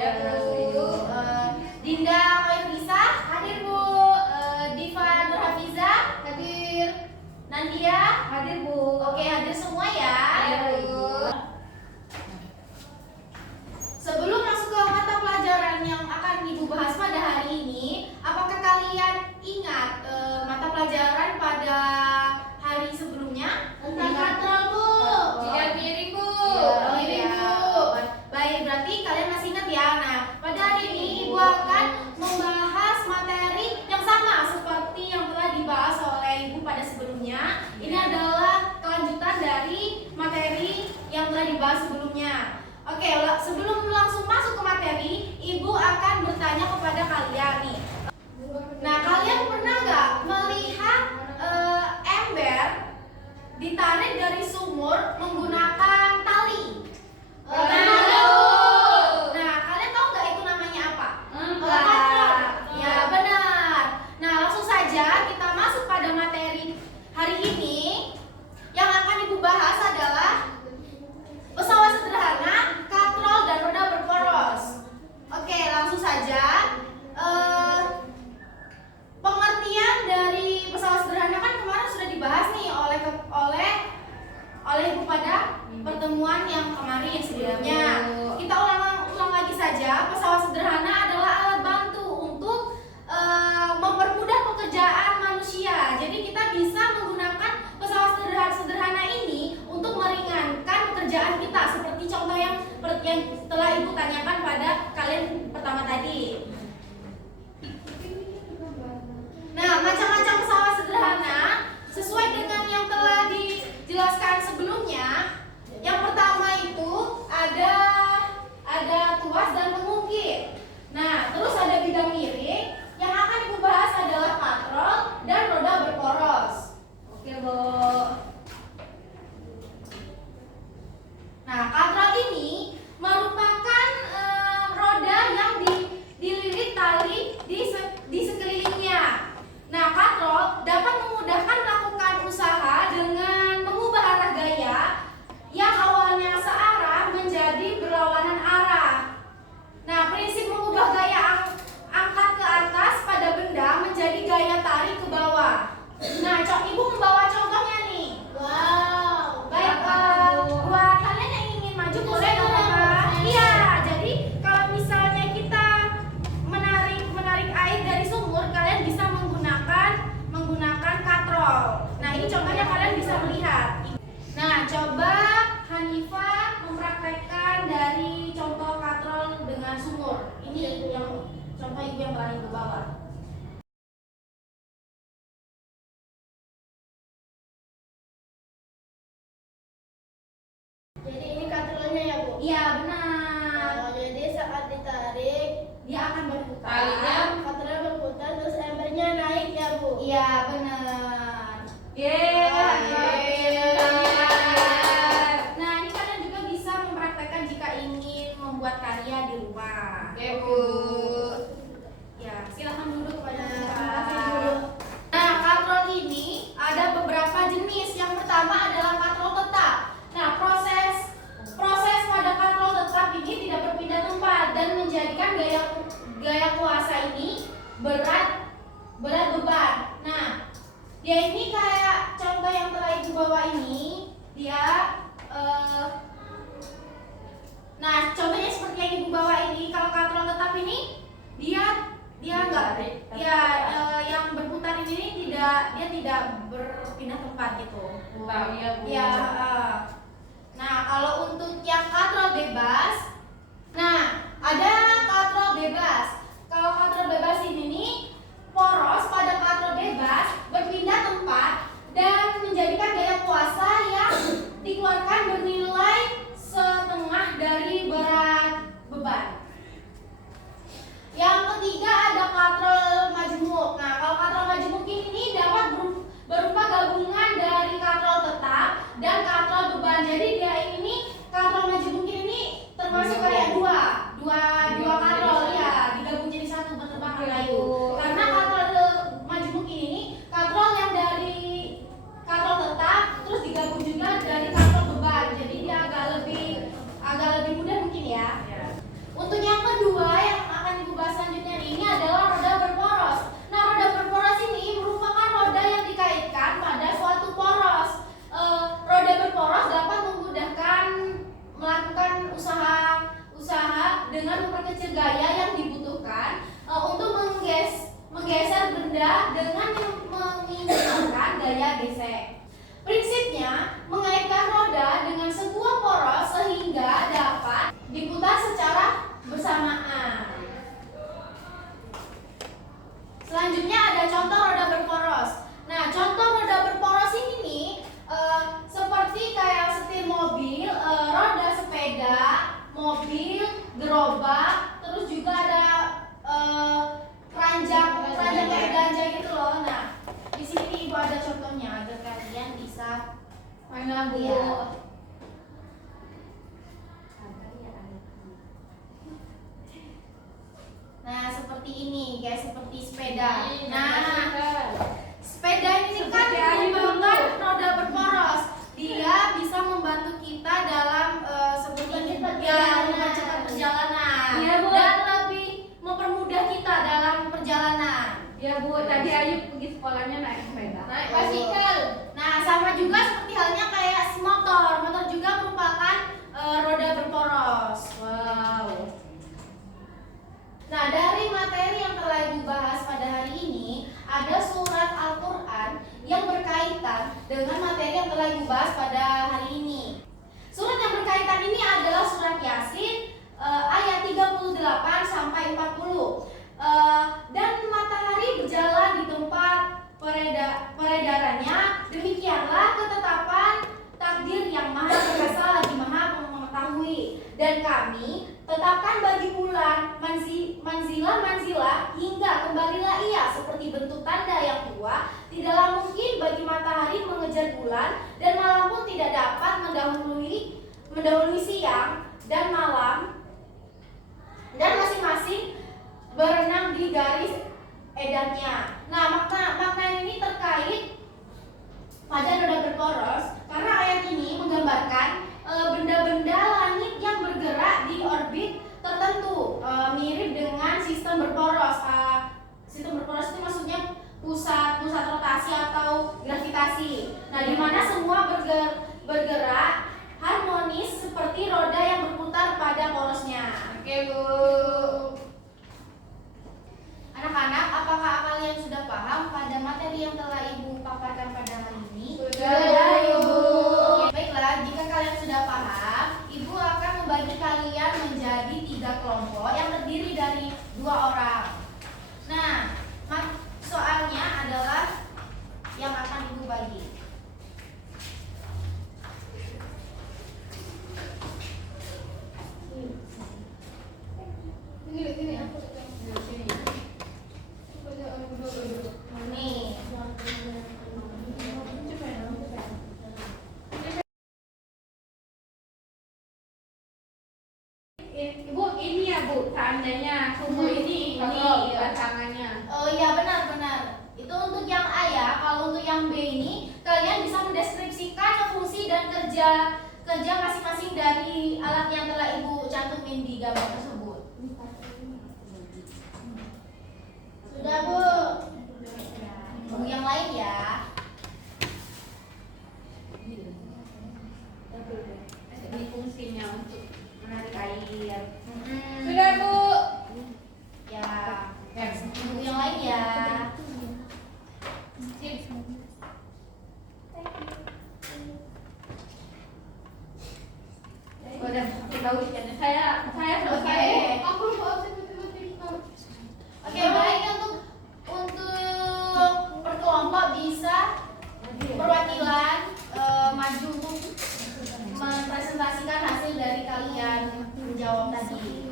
Ya, Bu. Dinda Koirisa hadir, Bu. Diva Nurhafiza Hadir. Nandia Hadir, Bu. oke, hadir semua ya. Ya, Bu. Sebelum masuk ke mata pelajaran yang akan Ibu bahas pada hari ini, apakah kalian ingat mata pelajaran pada hari sebelumnya? Tentang katrol, Bu. Tidak miring, Bu. Oh iya, Bu. Baik, berarti kalian masih ingat ya. Nah, pada hari ini Ibu akan membahas materi yang sama seperti yang telah dibahas oleh Ibu pada sebelumnya. Ini adalah kelanjutan dari materi yang telah dibahas sebelumnya. Oke, sebelum langsung masuk ke materi, Ibu akan bertanya kepada kalian nih. Nah, kalian pernah nggak melihat ember ditarik dari sumur menggunakan tali? Nah, kalian tahu nggak itu namanya apa? Katrol. Ya, benar. Nah, langsung saja kita masuk pada materi hari ini. Yang akan Ibu bahas adalah pesawat sederhana, katrol, dan roda berporos. Oke, langsung saja. Pengertian dari pesawat sederhana kan kemarin sudah dibahas nih oleh Ibu pada pertemuan yang kemarin sebelumnya. Kita ulang lagi saja. Pesawat sederhana adalah alat bantu untuk mempermudah pekerjaan manusia. Jadi kita bisa menggunakan pesawat sederhana ini untuk meringankan pekerjaan kita, seperti contoh yang telah Ibu tanyakan pada kalian pertama tadi. Nah, macam-macam pesawat sederhana sesuai dengan yang telah dijelaskan sebelumnya. Yang pertama itu ada tuas dan pengukir. Nah, terus ada bidang miring. Yang akan Ibu bahas adalah katrol dan roda berporos. Oke, Bu. Nah, katrol ini merupakan roda yang dililit tali di sekelilingnya. Nah, katrol dapat memudahkan melakukan usaha dengan mengubah arah gaya yang awalnya searah menjadi berlawanan arah. Nah, prinsip mengubah gaya angkat ke atas pada benda menjadi gaya tarik ke bawah. Nah, Ibu membawa contohnya nih. Wow. Baik, buat kalian yang ingin maju boleh nggak apa-apa? Iya, jadi kalau misalnya kita menarik air dari sumur, kalian bisa menggunakan katrol. Nah, ini contohnya kalian bisa melihat. Nah, coba Hanifah mempraktekkan dari contoh katrol dengan sumur. Ini yang contoh Ibu yang paling ke bawah. Jadi ini katrolnya ya, Bu? Iya, benar. Jadi saat ditarik, Dia akan berputar. Talinya katrolnya berputar, terus embernya naik ya, Bu? Iya, benar. Nah, ini kalian juga bisa mempraktekkan jika ingin membuat karya di rumah. Oke, Bu. Ya, silakan duduk kepada Terima kasih, Pak. Bu. Nah, katrol ini ada beberapa jenis. Yang pertama adalah katrol tetap. Nah, proses pada katrol tetap ini tidak berpindah tempat dan menjadikan gaya kuasa ini berat beban. Nah, dia ini kayak contoh yang telah Ibu bawa ini, nah, contohnya seperti yang Ibu bawa ini. Kalau katrol tetap ini dia enggak yang berputar ini tidak berpindah tempat gitu. Tahu ya, Bu. Ya, nah, kalau untuk yang katrol bebas, nah, ada katrol bebas. Kalau katrol bebas ini nih, poros pada katrol bebas berpindah tempat dan menjadikan gaya kuasa yang dikeluarkan bernilai setengah dari berat beban. Yang ketiga ada katrol majemuk. Nah, kalau katrol majemuk ini dapat berupa gabungan dari katrol tetap dan katrol beban. Jadi dia ini katrol majemuk ini termasuk dengan memperkecil gaya yang dibutuhkan untuk menggeser benda dengan menggunakan gaya gesek. Prinsipnya mengaitkan roda dengan sebuah poros sehingga dapat diputar secara bersamaan. Selanjutnya ada contoh roda berporos. Nah, contoh roda berporos ini nih seperti kayak setir mobil, roda sepeda, mobil, gerobak, terus juga ada keranjang belanja gitu loh. Nah, di sini Ibu ada contohnya agar kalian bisa Mana Bu? lihat. Nah, seperti ini, kayak seperti sepeda. Nah, sepeda ini kan merupakan roda berporos. Dia bisa membantu kita dalam seperti mempercepat perjalanan Iya, Bu. dan lebih mempermudah kita dalam perjalanan. Ya Bu, tadi Ayu pergi sekolahnya naik sepeda. Naik bicycle. Nah, sama juga seperti halnya kayak si motor. Motor juga merupakan roda berporos. Wow. Nah, dari materi yang telah Ibu bahas pada hari ini, ada surat Al-Quran yang berkaitan dengan materi yang telah Ibu bahas pada hari ini. Surat yang berkaitan ini adalah surat Yasin ayat 38 sampai 40. Dan matahari berjalan di tempat peredarannya, demikianlah ketetapan takdir yang maha kuasa lagi maha mengetahui. Dan kami tetapkan bagi bulan manzilah hingga kembalilah ia seperti bentuk tanda yang tua. Tidaklah mungkin bagi matahari mengejar bulan, dan malam pun tidak dapat mendahului siang dan malam, dan masing-masing berenang di garis edarnya. Nah, makna ini terkait pada roda berporos karena ayat ini menggambarkan benda-benda langit yang bergerak di orbit tertentu, mirip dengan sistem berporos. Sistem berporos itu maksudnya pusat rotasi atau gravitasi. Nah, di mana semua bergerak harmonis seperti roda yang berputar pada porosnya. Oke Bu. Anak-anak, apakah kalian sudah paham pada materi yang telah Ibu paparkan pada hari ini? Sudah, Ibu. Baiklah, jika kalian sudah paham, Ibu akan membagi kalian menjadi 3 kelompok yang terdiri dari 2 orang. Nah, soalnya adalah yang akan Ibu bagi. Sini aku. Sini. Nih. Ibu, ini ya Bu, seandainya sumur ini pasangannya. Oh iya, benar. Itu untuk yang A ya. Kalau untuk yang B ini, kalian bisa mendeskripsikan fungsi dan kerja masing-masing dari alat yang telah Ibu cantumin di gambar tersebut. Sudah Bu. Tunggu yang lain ya. Jadi fungsinya untuk menarik air. Mm-mm. Sudah Bu. Ya. Tunggu yang lain ya. Udah tahu ikannya. Saya selesai. Aku Oke, baik untuk perkelompok bisa perwakilan maju untuk mempresentasikan hasil dari kalian menjawab tadi.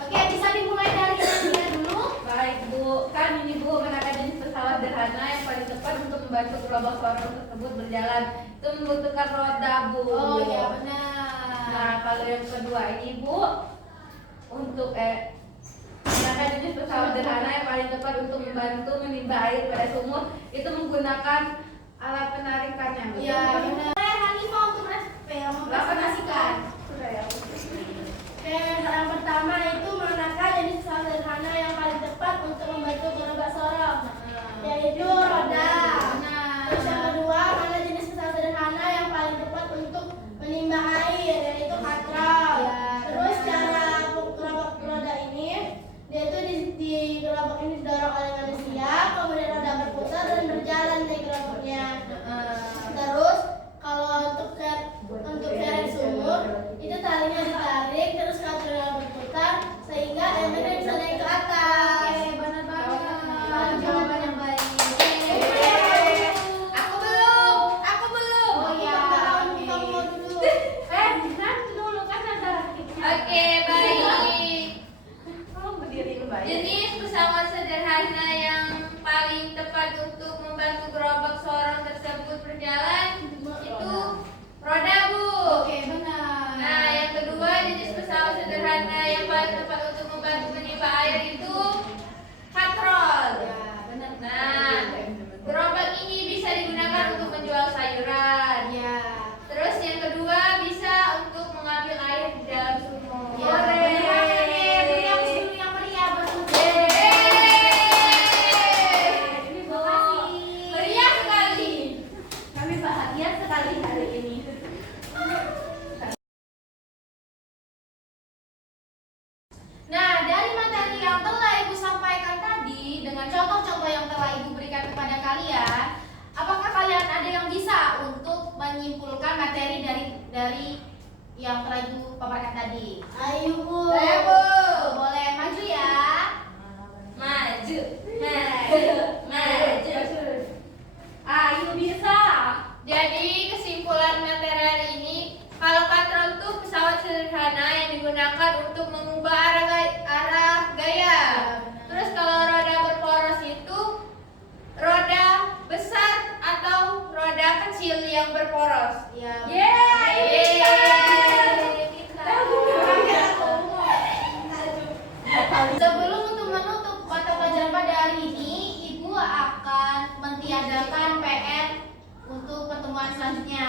Oke, bisa dimulai dari Nadia dulu. Baik Bu, kan ini Bu menggunakan jenis pesawat sederhana yang paling tepat untuk membantu kelompok orang tersebut berjalan. Itu membutuhkan roda Bu. Oh iya benar. Nah kalau yang kedua ini Bu, untuk menggunakan jenis pesawat sederhana yang paling tepat untuk membantu menimba air pada sumur, itu menggunakan alat penarikannya Bu. Iya benar. Hanifah untuk mempresentasikan. Yang pertama itu menggunakan jenis pesawat sederhana yang paling tepat untuk membantu gerobak sorong, yaitu roda. Terus yang kedua, mana jenis pesawat sederhana yang paling tepat untuk menimba air, yaitu Oke, baik. Kamu berdiri baik. Jenis pesawat sederhana yang paling tepat untuk membantu gerobak sorong tersebut berjalan itu roda, Bu. Oke, benar. Nah, yang kedua jenis pesawat sederhana yang paling tepat untuk membantu menimba air itu katrol. Ya, benar. Nah, gerobak ini bisa digunakan untuk menjual sayuran. Ya. Terus yang kedua bisa untuk mengambil air di dalam sumur. Ya, benar banget nih. Beri yang meriah bersyukur. Terima kasih. Meriah sekali. Kami bahagia sekali hari ini. Nah, dari materi yang telah Ibu sampaikan tadi dengan contoh-contoh yang telah Ibu berikan kepada kalian, apakah kalian ada yang bisa untuk menyimpulkan materi dari yang telah Ibu paparkan tadi? Ayo, Bu. Ayo, Bu. Boleh maju ya. Maju, maju, maju. Ayo bisa. Jadi kesimpulan materi hari ini, kalau katrol itu pesawat sederhana yang digunakan untuk mengubah arah gaya. Terus kalau roda berporos itu roda besar atau roda kecil yang berporos. Ya. Sebelum untuk menutup mata pelajaran pada hari ini, Ibu akan mentiadakan PR untuk pertemuan selanjutnya.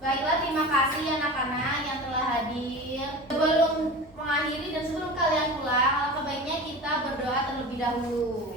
Baiklah, terima kasih anak-anak yang telah hadir. Sebelum mengakhiri dan sebelum kalian pulang, alangkah baiknya kita berdoa terlebih dahulu.